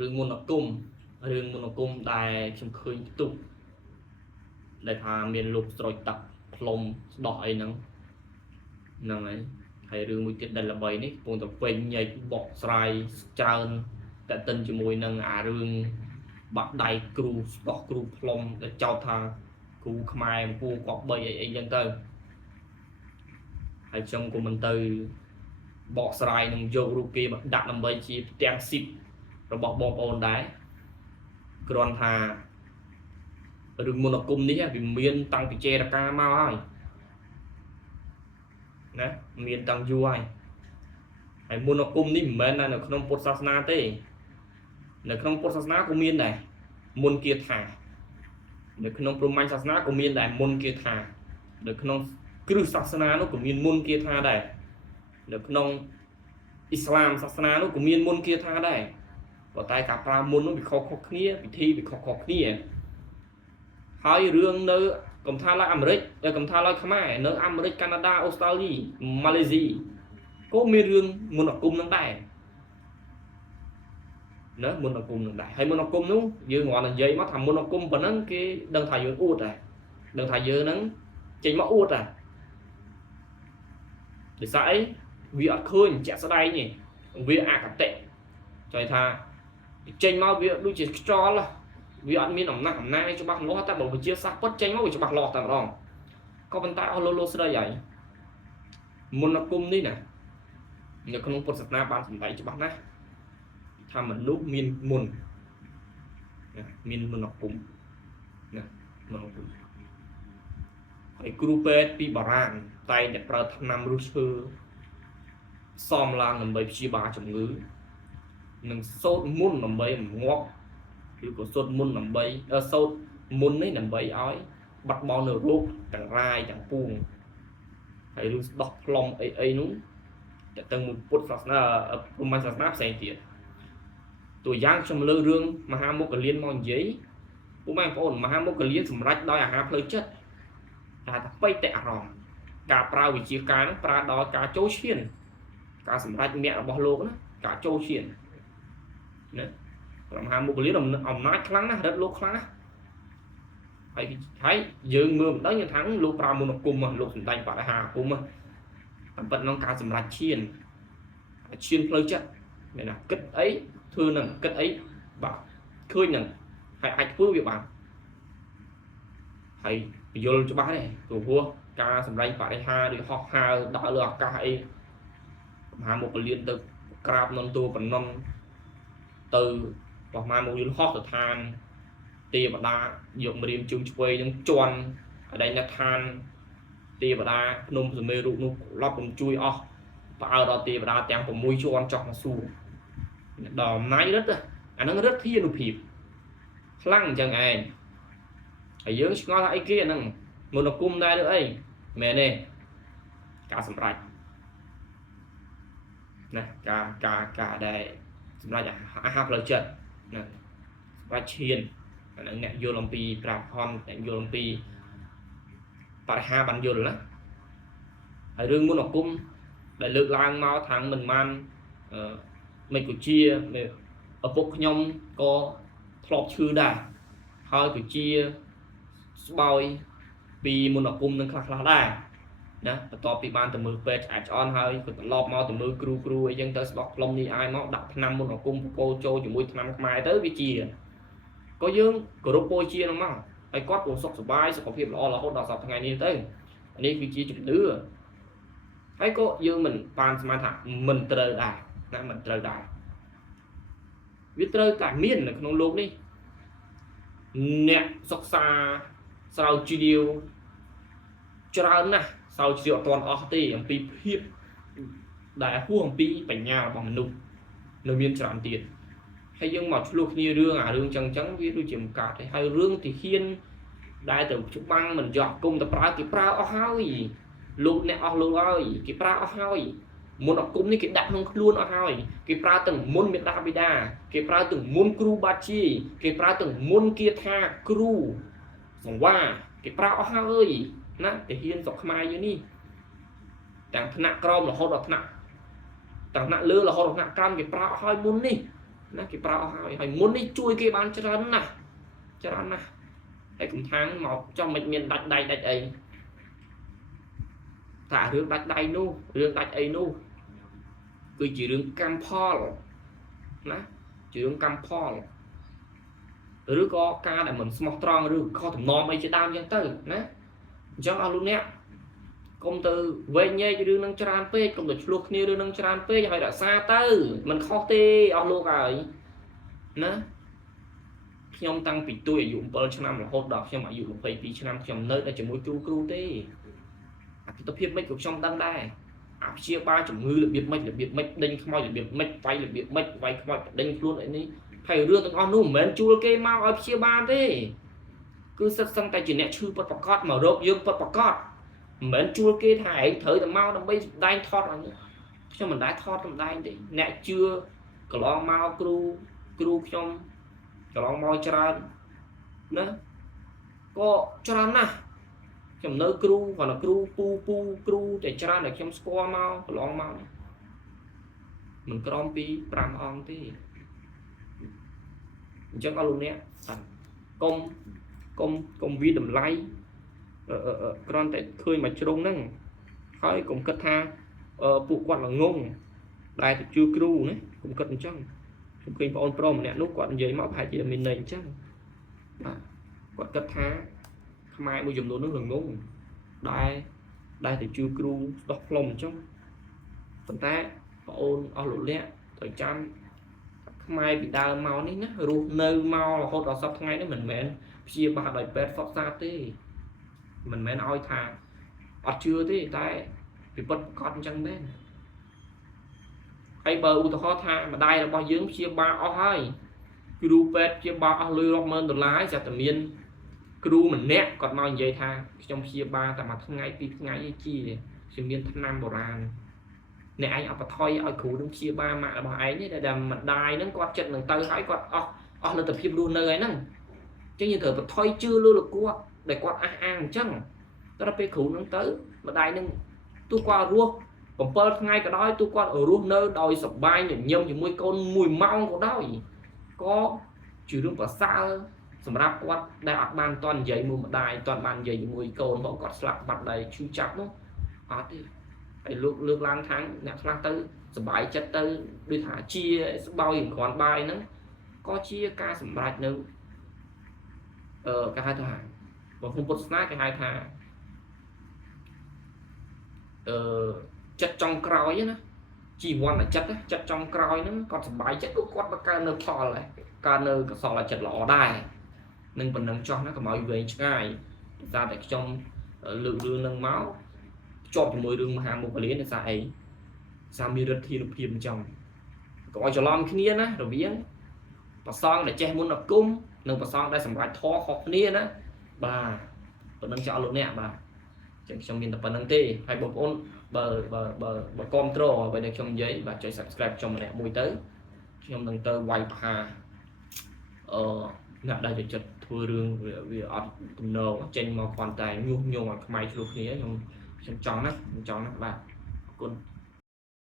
រឿងមុនអគុំដែលខ្ញុំឃើញផ្ទុកដែលថាមានលោកស្រោចទឹកផ្លុំស្ដោះអីហ្នឹងហើយរឿងមួយទៀតដែលល្បីនេះកំពុងតែពេញញែកបកស្រាយច្រើនតែតិនជាមួយនឹងអារឿងបាក់ដៃគ្រូស្ដោះគ្រូផ្លុំដែលចោទថាគ្រូខ្មែរអំពូកប់3អីចឹងទៅហើយខ្ញុំក៏មិនទៅបកស្រាយនឹងយករូបគេមកដាក់ដើម្បីជាផ្ទាំងស៊ីបរបស់បងប្អូនដែរគ្រាន់ថារឿងមុនអគុំនេះវាមានតាំងពីចេរកាមកហើយណាមានតាំងយូរហើយមុនអគុំនេះមិនមែនតែនៅក្នុងពុទ្ធសាសនាទេនៅក្នុងពុទ្ធសាសនាក៏មានដែរមុនគាថានៅក្នុងព្រហ្មញ្ញសាសនាក៏មានដែរមុនគាថានៅក្នុងគ្រឹះសាសនានោះក៏មានមុនគាថាដែរនៅក្នុងអ៊ីស្លាមសាសនានោះក៏មានមុនគាថាដែរប៉ុន្តែការប្រើមុននោះវាខុសៗគ្នាពិធីវាខុសៗគ្នាហើយរឿងនៅកំថាឡើយអាមេរិកកំថាឡើយខ្មែរនៅអាមេរិកកាណាដាអូស្ត្រាលីម៉ាឡេស៊ីក៏មានរឿងមុនអគុំនឹងដែរណាមុនអគុំនឹងដែរហើយមុនអគុំនោះយើងគ្រាន់តែនិយាយមកថាមុនអគុំប៉ុណ្ណឹងគេដឹងថាយើងអួតដែរដឹងថាយើងហ្នឹងចេញមកអួតដែរដោយសារអីវាអត់ឃើញជាក់ស្ដែងទេវាអកតៈចង់ថាចេញមកវាដូចជាខ្យល់វាអត់មានអំណាចច្បាស់លាស់តែបើវិជាសាស្ត្រពិតចេញមកវាច្បាស់លាស់តែម្ដងក៏ប៉ុន្តែអស់លោកស្រីហើយមុនអគុំនេះណានៅក្នុងពុទ្ធសាសនាបានសម្ដែងច្បាស់ណាស់ថាមនុស្សមានមុនមានមុនអគុំណាមុនអគុំហើយគ្រូពេទ្យពីបារាំងតែងតែប្រើថ្នាំរុស្ឈើសមឡើងដើម្បីព្យាបាលជំងឺនឹងសូត្រមុនដើម្បីងាប់ឬក៏សូត្រមុនដើម្បីសូត្រមុននេះដើម្បីឲ្យបាត់បង់នៅរោគទាំងរាយទាំងពួងហើយឬស្ដោះផ្លុំអីនោះតែទាំងមួយពុទ្ធសាសនាព្រហ្មញ្ញសាសនាផ្សេងទៀតតួយ៉ាងខ្ញុំលើរឿងមហាមុគលានមកនិយាយពួកបងប្អូនមហាមុគលានសម្រេចដោយអាហារផ្លូវចិត្តថាបៃតៈអារម្មណ៍ការប្រើវិជាការនឹងប្រើដោយការចូលឈានការសម្រេចមគ្គរបស់លោកណាការចូលឈានណាមហាមុគលានអំណាចខ្លាំងណាស់រឹតលោកខ្លាំងណាស់ហើយយើងមើលមិនដឹងថាលោកប្រើមុនអគុំលោកសម្ដែងបរិហាអគុំតែប៉ុណ្ណឹងការសម្រេចឈានផ្លូវចិត្តមានណាគិតអីធ្វើនឹងគិតអីបាទឃើញនឹងហើយអាចធ្វើវាបានហើយយល់ច្បាស់ទេព្រោះការសម្ដែងបរិហាឬហោះហើរដើរលើអាកាសអីមហាមុគលានទៅក្រាបនន្តូបំណន់ទៅបោះមហាមុគលានហោះទៅឋានទេវតាយកម្រាមជើងឆ្វេងនឹងជន់អដែងឋានទេវតាភ្នំសមេរុនោះឡប់រំជួយអស់ផ្អើដល់ទេវតាទាំង6ជាន់ចុះមកសួរដល់អំណាចរឹតអាហ្នឹងរឹតធានុភាពខ្លាំងអញ្ចឹងឯងហើយយើងឆ្ងល់ថាអីគេអាហ្នឹងមុនអគុំដែរឬអីមែនទេការសម្រេចណាការដែលសម្រាប់អាហារផ្លូវចិត្តណាសម្រាប់ឈានអានឹងអ្នកយល់អំពីប្រាភ័ណ្ឌអ្នកយល់អំពីបរិហាបានយល់ណាហើយរឿងមុនអគុំដែលលើកឡើងមកថាមិនបានមិនក៏ជាឪពុកខ្ញុំក៏ធ្លាប់ឈឺដែរហើយក៏ជាស្បើយពីមុនអគុំនឹងខ្លះដែរណាបន្ទាប់ពីបានទៅមើលពេទ្យឆ្អន់ហើយក៏ត្រឡប់មកទៅមើលគ្រូអីចឹងទៅស្ដោះផ្លុំនេះអាយមកដាក់ថ្នាំមុនអគុំបពោចូលជាមួយថ្នាំខ្មែរទៅវាជាក៏យើងគោរពពោជានឹងមកហើយគាត់ក៏សុខសប្បាយសុខភាពល្អរហូតដល់សប្តាហ៍ថ្ងៃនេះទៅនេះគឺជាជំនឿហើយក៏យើងមិនបានស្មានថាមិនត្រូវដែរណាមិនត្រូវដែរវាត្រូវតែមាននៅក្នុងโลกនេះអ្នកសិក្សាស្រាវជ្រាវច្រើនណាស់ស្រាវជ្រាវអត់ទាន់អស់ទេអំពីភាពដែលហួសអំពីបញ្ញារបស់មនុស្សនៅមានច្រើនទៀតហើយយើងមកឆ្លោះគ្នារឿងចឹងវាដូចជាមិនកាត់ទេហើយរឿងទីហ៊ានដែលទៅច្បាំងមិនយកគុំទៅប្រើគេប្រើអស់ហើយលោកអ្នកអស់លោកហើយគេប្រើអស់ហើយមុនអគុំនេះគេដាក់ក្នុងខ្លួនអស់ហើយគេប្រើទាំងមុនមេដាបិតាគេប្រើទាំងមុនគ្រូបាជាគេប្រើទាំងមុនគាថាគ្រូសង្វាគេប្រើអស់ហើយណាទាហានស្រុកខ្មែរយើងនេះទាំងថ្នាក់ក្រមរហូតដល់ថ្នាក់ tầng nặng lứa là họ nặng cam cái prao hơi muốn đi nè cái prao hơi muốn đi chui cái bán cho rắn nè hay cũng tháng một trong mình miền đặt đầy ấy thả rương đặt đầy nu rương đặt ấy nu cứ chỉ rương cam Paul nè chỉ rương cam Paul rồi có ca để mình smart strong rồi có thằng non ấy chỉ đam chân tới nè cho ao luôn nè công từ về nhây cho đương năng tràn phê công từ luộc như đương năng tràn phê hay đã xa tới mình khó tê ao luôn rồi nè nhom tăng bị tôi dụng bơ cho năm là hốt đọc cho mọi dụng phải bị cho năm trong nơi là chỉ mối cru tê tập hiệp mấy cuộc trong đăng đai áp chia ba chủng ngư là biệt mấy đinh không là biệt mấy vay là biệt mấy vay không đinh luôn đấy ní thầy đưa từng on nu mến chua kê mau áp chia ba thế cứ sắp sang tay chỉ nè chư bật bạc cọt mở rộp dương bật bạc cọt mến chua kê thải thời tầm mau đâm bây đai thọt là cho mình đai thọt mình đai để nè chưa cả lo mau cru trong cả lo mau tràn nữa có tràn nè trong nơi cru hoặc là cru để tràn để trong score mau cả lo mau mình crom pi pram on thế chắc luôn nè công vi đầm lay con tại khơi mà trông nâng khói cũng cất tha phụ quan là ngông đài thì chưa cru đấy cũng cất chăng khi mà on pro mà nè lúc quạt giấy máu phải chỉ là mình nền chắc quạt cất tha mai bây giờ nó là ngông đài thì chưa cru đọc lòng trong phần tay ôn lụt lẹ thời trăm mai bị đau máu ní nè ruột nơi mau là hốt đó sắp ngay đấy mình mến chia ba đời pet phóc xa thế mình mến oi thà chưa thế tại bị bật con chân bên hay bờ u to tha mà đây là bao dưỡng chia ba hai cru pet chia ba lư mơn đồ lái ra tầm miên cru mình nét còn mau vậy tha trong chia ba tại mà thằng ngay tí ngay chi thì miên thằng nam bồ ràn nè anh ở thôi ở cụ đúng chia ba mà bà ấy để đầm mặt đai nó quạt trận lần tới hãy quạt là tập phim luôn nơi ấy nè chứ như thở thôi chưa luôn được qua để quạt ăn chăng đó là cái cụ nó tới mà đai nên tôi qua ruột còn bơ ngay cả đó tôi qua ở ruột nơi đòi sập bay nhầm nhầm thì mùi con mùi mau của đó có trừ đương vào xa sầm rap quạt đại học ban toàn giấy mùi đai toàn ban giấy mùi con họ quạt slap mặt đầy chui chặt nó thì phải lược lang tháng nạp lang tư bài chất tư đi thả chia bao hiểm còn bài nữa có chia ca sầm bạch nữa cả hai thằng và không có snack cái hai thằng chất trong còi á chỉ quan là chất trong còi nó còn sầm bài chất cũng quát ca nơ thò lại ca nơ cái sò là chất lọ đài nên phần nâng cho nó có mọi về ngay ra để trong lượng đưa nâng máu cho mùi đường hàng một lý là sai sao mi rất thi phim trong gọi cho lom cái nia á rồi viếng và son để che muốn là cung nâng và son đây sầm lại thò học nia á bà tôi nâng cho luôn nè bà trong miền tập nâng tê hay bộ ôn bờ control vậy này trong giấy và chơi subscribe trong này mùi tới trong nâng tơ quay hà ngã đây chật thua rương vì ở nô trên mà hoàn tài nhu mà máy lúcนี้trong nó bà con